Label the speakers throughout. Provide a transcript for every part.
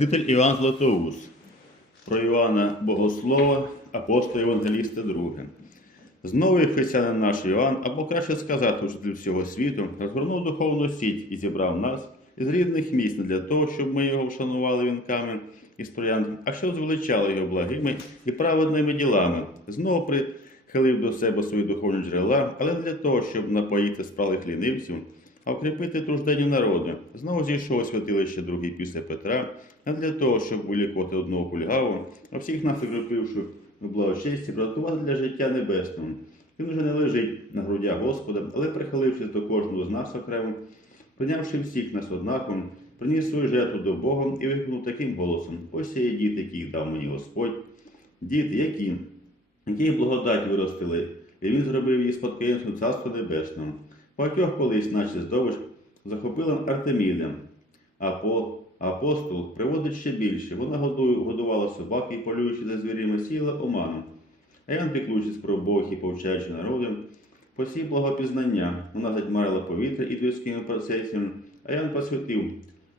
Speaker 1: Святитель Іван Златоус. Про Івана Богослова, апостола Євангеліста друге. Знову християнин наш Іван, або краще сказати, вчитель всього світу, розгорнув духовну сіть і зібрав нас із різних місць не для того, щоб ми його вшанували вінками і спроянтом, а щоб звеличали його благими і праведними ділами. Знову прихилив до себе свої духовні джерела, але для того, щоб напоїти спралих лінивців, а укріпити труждені народи. Знову зійшов святилище другий після Петра, не для того, щоб вилікувати одного кульгаву, а всіх нас укріпивши в благочесті, приготувати для життя небесного. Він уже не лежить на грудях Господа, але прихилившись до кожного з нас окремо, прийнявши всіх нас однаково, приніс свою жертву до Бога і вигукнув таким голосом: Ось є діти, яких дав мені Господь, діти, які, які благодать виростили, і він зробив її спадкоємцем Царства Небесного. Багатьох колись, наче здобич, захопила Артеміда, апостол приводить ще більше. Вона годувала собак і, полюючи за звірями, сіла оману. А Ян, піклуючись про Бог і повчаючи народи, посів благопізнання. Вона затьмарила повітря ідольськими процесіями, а Ян посвятив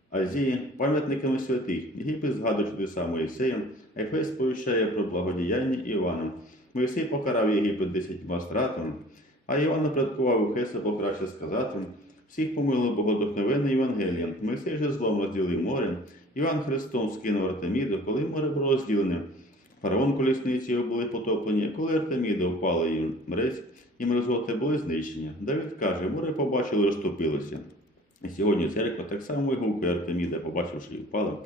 Speaker 1: Азії пам'ятниками святих. Єгипет згадує чудеса Моїсея, Ефес сповіщає про благодіяння Івана. Моїсей покарав Єгипет десятьма стратами, а Іван напрядкував у Хеса, бо краще сказати, всіх помило Богодухновенне Євангеліє. Моїсей же злом розділив море, Іван Христом скинув Артеміду, коли море було розділене. Фараон колісниці його були потоплені, коли Артеміда впала їм мрець, і мерзоти були знищені. Давид каже, море побачило і розтопилося. І сьогодні церква так само вигукує Артеміда, побачивши і впала.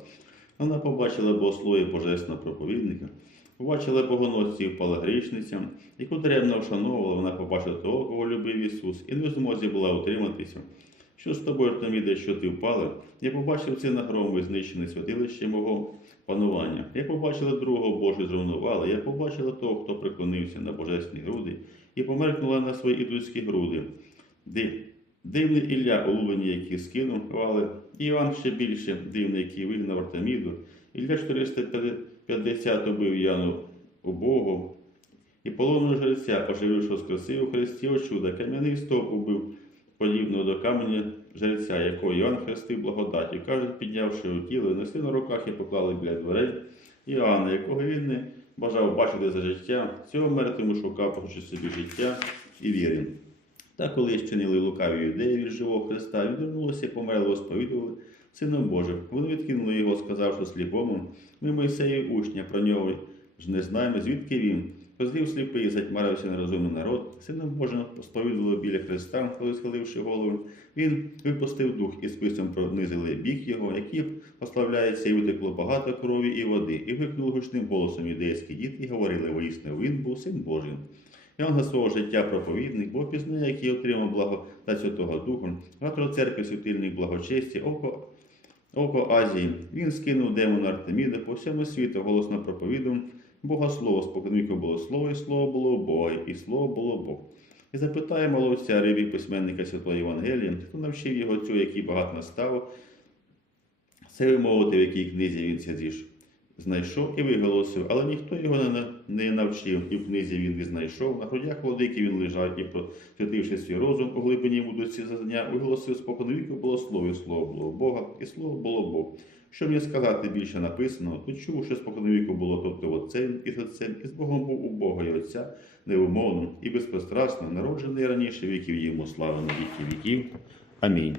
Speaker 1: Вона побачила богослов'я божественного проповідника, побачила богоносців впала грішницям, яку даремно вшановувала, вона побачила того, кого любив Ісус, і не в змозі була утриматися. Що з тобою, Артеміде, що ти впала? Я побачив це на гром знищене святилище мого панування. Я побачила другого Божу зруйнувала, я побачила того, хто приклонився на божественні груди і померкнула на свої ідольські груди. Ди- Дивний Ілля, улюблені, які скинув, хвали, і Іван ще більше дивний, який вигнав Артеміду. Ілля 450 убив Яну убогу, і полонного жреця, ожививши воскресив у Христі о чуда, кам'яний стовп убив, подібного до каменя жреця, якого Іоанн хрестив благодаті. Кажуть, піднявши у тіло, несли на руках і поклали біля дверей Іоанна, якого він не бажав бачити за життя, цього мертвому шукав, пошучи собі життя і віри. Та коли щинили лукаві ідеї від живого Христа, відвернулося і померло, сповідували Сином Божим. Вони відкинули його, сказавши сліпому, ми Мойсеїв учня, про нього ж не знаємо, звідки він. Позрів сліпий, затьмарився нерозумний народ, Сином Божим сповідували біля Христа, коли схиливши голову. Він випустив дух і списом пронизили бік його, який прославляється, і витекло багато крові і води, і викнули гучним голосом юдейські діти, і говорили, воїсне, він був син Божий. Янга свого життя проповідник, бо пізнає, який отримав благодать Святого Духу, гатро церкви світильних благочесті, око, око Азії. Він скинув демона Артеміда по всьому світу, голосно проповідав Бога Слово, споконвіку було слово, і слово було Бога, і слово було Бог. І запитає молодця рибі письменника Святого Євангелія, хто навчив його цю, який багато наставив, це вимовити, в якій книзі він зіш знайшов і виголосив, але ніхто його не, навчив, і в книзі він знайшов. На грудях владики він лежав і, просвятивши свій розум у глибині мудрості зазнання, виголосив споконвіку було слово, і слово було Бога, і слово було Бог. Що мені сказати більше написано, то чув, що споконвіку було тобто отцем і з отцем, і з Богом був у Бога і Отця, неумовно і безпристрасно, народжений раніше віків йому слава на віки віків. Амінь.